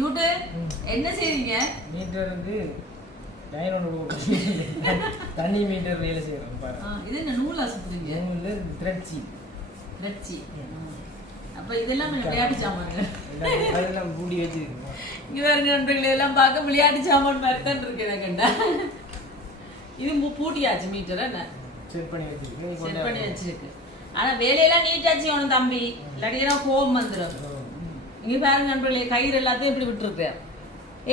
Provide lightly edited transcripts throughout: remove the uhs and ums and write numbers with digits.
யூட்டு என்ன செய்றீங்க? மீட்டர் வந்து லைன் ஒன்று போட்டு தண்ணி மீட்டர் வேலை செய்கிறோம் பாரு. இது என்ன நூலா சுத்துறீங்க? நூல் திரட்சி திரட்சி. அப்ப இதெல்லாம் விளையாட்டு சாமான்கள். அதெல்லாம் பூடி வச்சிருக்கோம். இங்க வேற நண்பர்களே எல்லாம் பார்க்க விளையாட்டு சாமான் மாதிரி தான் இருக்கு எனக்கு கண்டா. இது பூட்டியாச்சு மீட்டர் என்ன? செட் பண்ணி வச்சிருக்கு. செட் பண்ணி வச்சிருக்கு. ஆனா வேலையெல்லாம் நீட்டா செய்யணும் தம்பி. இல்லாட்டினா கோவம் வந்துடும். இங்க பாருங்க நண்பர்களே கயிறு எல்லாத்தையும் இப்படி விட்டுருக்கு.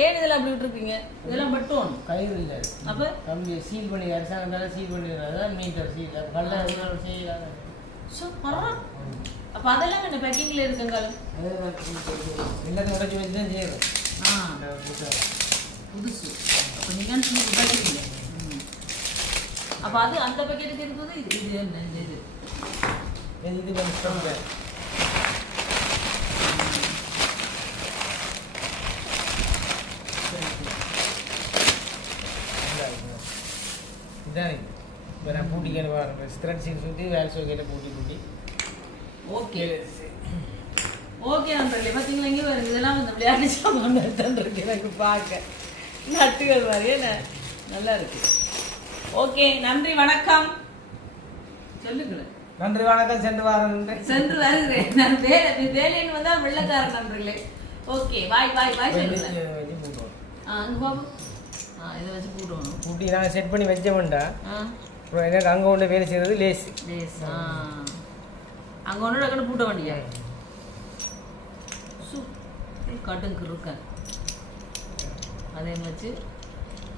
ஏன் இதெல்லாம் அப்படி விட்டுருக்கீங்க? இதெல்லாம் பட்டோம் கயிறு இல்லை. அப்ப கம்பி சீல் பண்ணி அரசாங்கத்தால சீல் பண்ணிடுறாங்க. மீட்டர் சீல் கல்ல செய்யலாம். ஸோ பரவாயில்ல. அப்ப அதெல்லாம் என்ன பேக்கிங்ல இருக்குங்க? எல்லாத்தையும் உடச்சி வச்சு தான் செய்யறோம். புதுசு. அப்ப நீங்க சொல்லுங்க. அப்ப அது அந்த பக்கெட்டுக்கு இருக்குது. இது என்ன இது? இது கொஞ்சம் ஸ்ட்ராங்கா. இதான் இப்போ நான் பூட்டிக்கிற பாருங்க ஸ்ட்ரெட் சீட் சுற்றி வேலை சோக்கையில் பூட்டி ஓகே ஓகே நண்பர்களே பார்த்தீங்களா இங்கே வருது இதெல்லாம் வந்து விளையாட்டு சாமான் இருக்கு எனக்கு பார்க்க நட்டுகள் மாதிரியே நல்லா இருக்கு. ஓகே நன்றி வணக்கம் சொல்லுங்களேன். நன்றி வணக்கம் சென்று வருகிறேன் நான் வேலைன்னு வந்தா வெள்ளக்காரன் நண்பர்களே. ஓகே பாய் பாய் பாய் சொல்லுங்க. அங்கே பாபு இதை வச்சு போட்டுவோம். பூட்டி நாங்கள் செட் பண்ணி வச்சோம்டா. அப்புறம் எனக்கு அங்கே ஒன்று வேலை செய்கிறது லேஸ் அங்கே ஒன்று டக்குன்னு பூட்ட வேண்டியா கட்டுக்கு இருக்கேன் அதை வச்சு.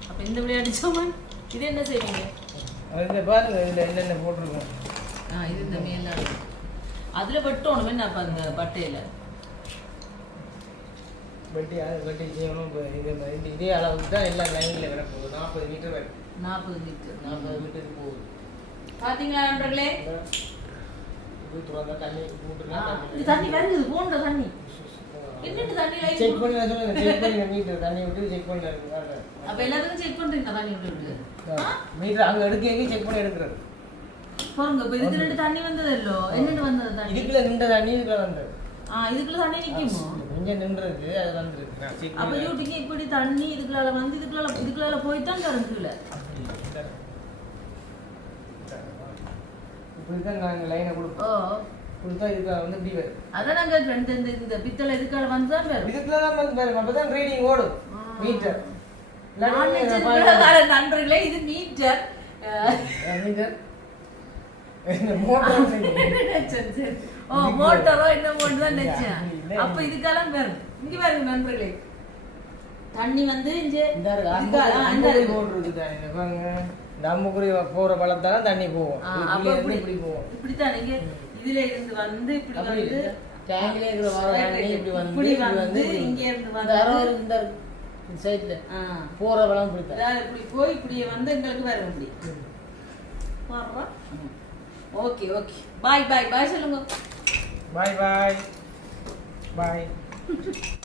அப்போ இந்த விளையாட்டு சாமான் இது என்ன செய்வீங்க? அதில் பாருங்க இதில் என்னென்ன போட்டிருக்கோம். இது இந்த மேல் அதில் பட்டோணும் என்ன பாருங்க பட்டையில் வெட்டி செய்யணும். இதே அளவுக்கு தான் எல்லாம் லைனில் கிடப்போகுது. 40 மீட்டர் வரும். 40 மீட்டர் 40 மீட்டர் போகுது. பார்த்தீங்களா நண்பர்களே? தண்ணி வருது போன்ற தண்ணி என்னட்டு தண்ணி லைட் செக் பண்ணி சொல்லுங்க. செக் பண்ணி மீட்டர் தண்ணி விட்டு செக் பண்ணி அப்ப எல்லாரும் செக் பண்றீங்க தண்ணி விட்டு மீட்டர் அங்க எடுக்க செக் பண்ணி எடுக்கிறது பாருங்க. இப்ப இதுல ரெண்டு தண்ணி வந்தது இல்லோ என்னட்டு வந்தது தண்ணி? இதுக்குள்ள நின்ற தண்ணி இதுக்குள்ள வந்தது. இதுக்குள்ள தண்ணி நிக்குமோ? கொஞ்சம் நின்றது அது வந்திருக்கு. அப்ப யூட்டிக்கு இப்படி தண்ணி இதுக்குள்ள வந்து இதுக்குள்ள போய் தான் கரண்ட்ல இப்படிதான் நாங்க லைனை கொடுப்போம். கொடுத்தா இதுக்குள்ள வந்து இப்படி வரும். அதான் நாங்க ரெண்டு இந்த பித்தளை இதுக்குள்ள வந்து தான் வரும். இதுக்குள்ள தான் வந்து வரும். அப்பதான் ரீடிங் ஓடும் மீட்டர். நண்பர்களே இது மீட்டர் மீட்டர் மோட்டரோ என்ன மோட்டர் தான் நினைச்சேன். அப்ப இதுக்கெல்லாம் வரும். இங்க பாருங்க நண்பர்களே தண்ணி வந்து நம்மக்குரிய போற பழத்தால தண்ணி போகும். இப்படித்தான் நீங்க இதுல இருந்து வந்து இப்படி வந்து டேங்க்ல இருக்கிற இப்படி வந்து இங்க இருந்து வந்து சைட்ல போற பழம் இப்படி போய் இப்படியே வந்து எங்களுக்கு வர முடியும். ஓகே ஓகே பாய் பாய் பாய் சொல்லுங்க. பாய் பாய் பாய்.